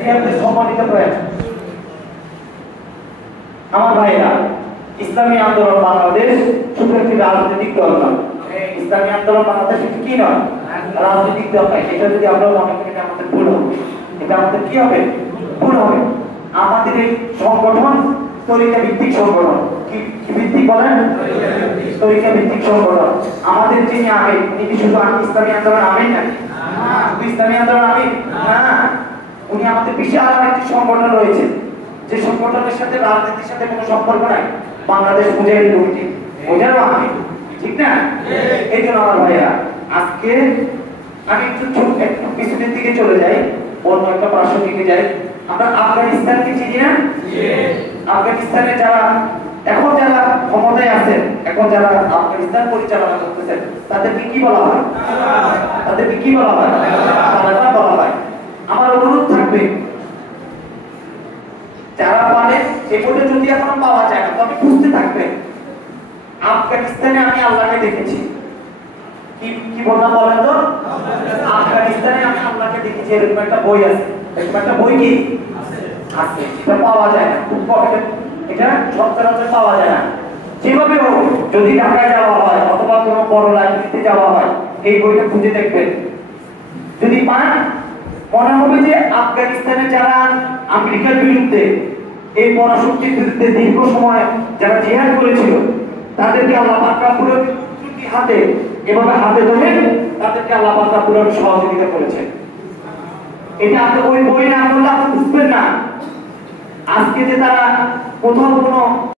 জিহাদের সম্মানিত প্রয়াস। আমার ভাইরা, ইসলামী আন্দোলন বাংলাদেশ শুধু একটি রাজনৈতিক দল নয়। ইসলামী আন্দোলন বাংলাদেশ কি নয়? রাজনৈতিক দল নয়। এটা যদি আমরা মনে করি এটা আমাদের ভুল হবে। এটা আমাদের কি হবে? ভুল হবে। আমাদের এই সংগঠন তরিকা ভিত্তিক সংগঠন। কি ভিত্তিক বলেন? তরিকা ভিত্তিক সংগঠন। আমাদের যিনি আমির, উনি কি শুধু ইসলামী আন্দোলন আমির নাকি? ইসলামী আন্দোলন আমির না, উনি আমাদের বিশাল একটি সংগঠন রয়েছে, যে সংগঠনের সাথে রাজনীতির সাথে কোনো সম্পর্ক নাই। বাংলাদেশ মুজাহিদ কমিটি, ওটারও আমির, ঠিক না? এই জন্য আমার ভাইয়া, আজকে আমি একটু পিছনের দিকে চলে যাই, অন্য একটা প্রাসঙ্গিকে যাই। আমরা আফগানিস্তানকে চিনি না? আফগানিস্তানে যারা এখন যারা ক্ষমতায় আছেন, এখন যারা আফগানিস্তান পরিচালনা করতেছেন, তাদেরকে কি বলা হয়? তাদেরকে কি বলা হয়? তালেবান বলা হয়। আমার অনুরোধ থাকবে, যারা পারে এপর্যন্ত যদি এখনো পাওয়া যায় না, তবে বুঝতে থাকবে আফগানিস্তানে আমি আল্লাহকে দেখেছি। কি বললাম বলেন তো? আফগানিস্তানে আমি আল্লাহকে দেখেছি, এরকম একটা বই আছে। এরকম একটা বই কি আছে? এটা পাওয়া যায় না, খুব কম। এটা সচরাচর পাওয়া যায় না। যেভাবে হোক, যদি ঢাকায় যাওয়া হয় অথবা কোনো বড় লাইব্রেরিতে যাওয়া হয়, এই বইটা খুঁজে দেখবেন। যদি পান, মনে হবে যে আফগানিস্তানে যারা আমেরিকার বিরুদ্ধে, এই পরাশক্তির বিরুদ্ধে দীর্ঘ সময় যারা জিহাদ করেছিল, তাদেরকে আল্লাহ পাক পুরো হাতে এভাবে হাতে ধরে তাদেরকে আল্লাহ পাক পুরো সহযোগিতা করেছে। এটা আপনি ওই বই না পড়লে আপনি বুঝবেন না। আজকে যে তারা কোথাও কোনো